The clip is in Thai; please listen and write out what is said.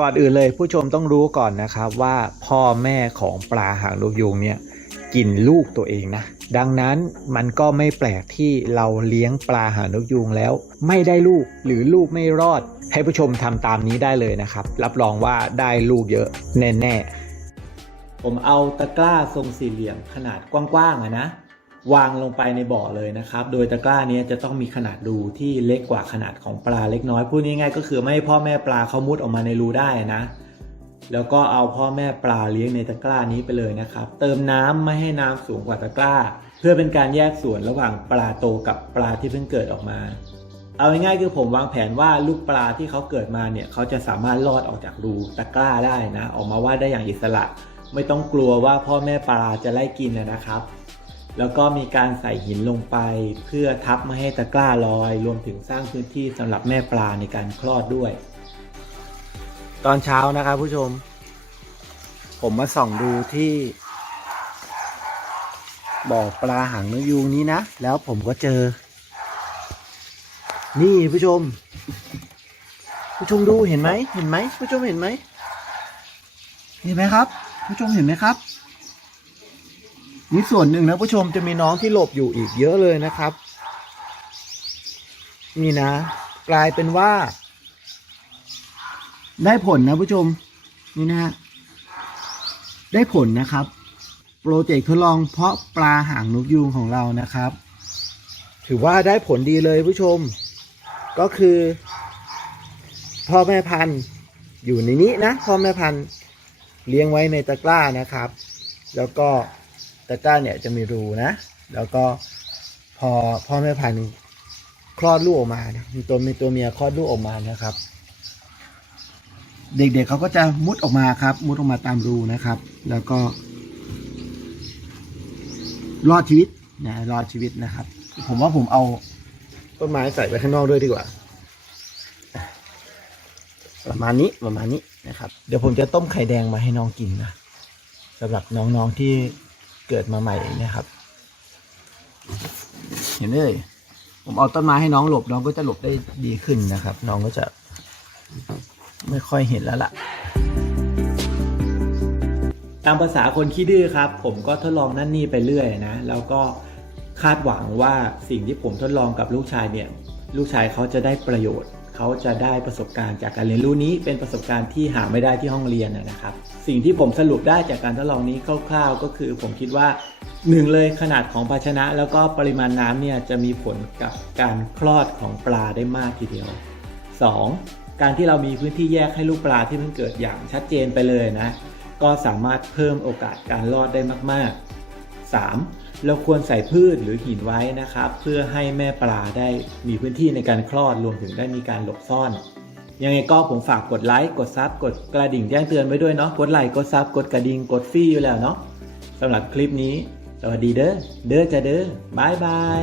ก่อนอื่นเลยผู้ชมต้องรู้ก่อนนะครับว่าพ่อแม่ของปลาหางนกยูงเนี่ยกินลูกตัวเองนะ ดังนั้นมันก็ไม่แปลกที่เราเลี้ยงปลาหางนกยูงแล้ว ไม่ได้ลูกหรือลูกไม่รอด ให้ผู้ชมทำตามนี้ได้เลยนะครับ รับรองว่าได้ลูกเยอะแน่ๆผมเอาตะกร้าทรงสี่เหลี่ยมขนาดกว้างๆนะ วางลงไปในบ่อเลยนะครับ โดยตะกร้าเนี้ยจะต้องมีขนาดรูที่เล็กกว่าขนาดของปลาเล็กน้อย พูดง่ายๆก็คือไม่ให้พ่อแม่ปลาเขามุดออกมาในรูได้นะ แล้วก็เอาพ่อแม่ปลาเลี้ยงในตะกร้านี้ไปเลยนะครับ เติมน้ำไม่ให้น้ำสูงกว่าตะกร้า เพื่อเป็นการแยกส่วนระหว่างปลาโตกับปลาที่เพิ่งเกิดออกมา เอาง่ายๆคือผมวางแผนว่าลูกปลาที่เขาเกิดมาเนี่ยเขาจะสามารถรอดออกจากรูตะกร้าได้นะ ออกมาว่ายได้อย่างอิสระ ไม่ต้องกลัวว่าพ่อแม่ปลาจะไล่กินนะครับ แล้วก็มีการใส่หินลงไป เพื่อทับไม่ให้ตะกร้าลอย รวมถึงสร้างพื้นที่สำหรับแม่ปลาในการคลอดด้วย ตอนเช้านะครับผู้ชม ผมมาส่องดูที่บ่อปลาหางนกยูงนี้นะ แล้วผมก็เจอ นี่ผู้ชม ผู้ชมดูเห็นไหมเห็นไหมผู้ชมเห็นไหมเห็นไหมครับ ผู้ชมเห็นไหมครับ นี่ส่วนหนึ่งนะผู้ชมจะมีน้องที่หลบอยู่อีกเยอะเลยนะครับ นี่นะ กลายเป็นว่า ได้ผลนะผู้ชม นี่นะฮะได้ผลนะครับ โปรเจกต์ทดลองเพาะปลาหางนกยูงของเรานะครับ ถือว่าได้ผลดีเลยผู้ชม ก็คือ พ่อแม่พันธุ์อยู่ในนี้นะ พ่อแม่พันธุ์เลี้ยงไว้ในตะกร้านะครับ แล้วก็ ตะกร้าเนี่ยจะมีรูนะ แล้วก็พอพ่อแม่พันธุ์คลอดลูกออกมาเนี่ยมีตัวมีตัวเมียคลอดลูกออกมานะครับ เด็กๆเขาก็จะมุดออกมาครับ มุดออกมาตามรูนะครับ แล้วก็ รอดชีวิตนะรอดชีวิตนะครับ ผมว่าผมเอาต้นไม้ใส่ไว้ข้างนอกด้วยดีกว่า ประมาณนี้ประมาณนี้นะครับ เดี๋ยวผมจะต้มไข่แดงมาให้น้องกินนะสำหรับน้องๆที่ เกิดมาใหม่นะครับ เห็นเลยผมเอาต้นไม้ให้น้องหลบน้องก็จะหลบได้ดีขึ้นนะครับ น้องก็จะไม่ค่อยเห็นแล้วล่ะ ตามภาษาคนขี้ดื้อครับ ผมก็ทดลองนั่นนี่ไปเรื่อยนะ แล้วก็คาดหวังว่าสิ่งที่ผมทดลองกับลูกชายเนี่ย ลูกชายเขาจะได้ประโยชน์ เขาจะได้ประสบการณ์จากการเรียนรู้นี้เป็นประสบการณ์ที่หาไม่ได้ที่ห้องเรียนนะครับ สิ่งที่ผมสรุปได้จากการทดลองนี้คร่าวๆ ก็คือผมคิดว่าหนึ่งเลยขนาดของภาชนะ แล้วก็ปริมาณน้ำเนี่ยจะมีผลกับการคลอดของปลาได้มากทีเดียว 2. การที่เรามีพื้นที่แยกให้ลูกปลาที่เพิ่งเกิดอย่างชัดเจนไปเลยนะ ก็สามารถเพิ่มโอกาสการรอดได้มากๆ 3. เราควรใส่พืชหรือหินไว้นะครับ เพื่อให้แม่ปลาได้มีพื้นที่ในการคลอดรวมถึงได้มีการหลบซ่อน ยังไงก็ผมฝากกดไลค์กดซับกดกระดิ่งแจ้งเตือนไว้ด้วยเนาะกดไลค์กดซับกดกระดิ่งกดฟรีอยู่แล้วเนาะสำหรับคลิปนี้ สวัสดีเด้อเด้อจะเด้อบายบาย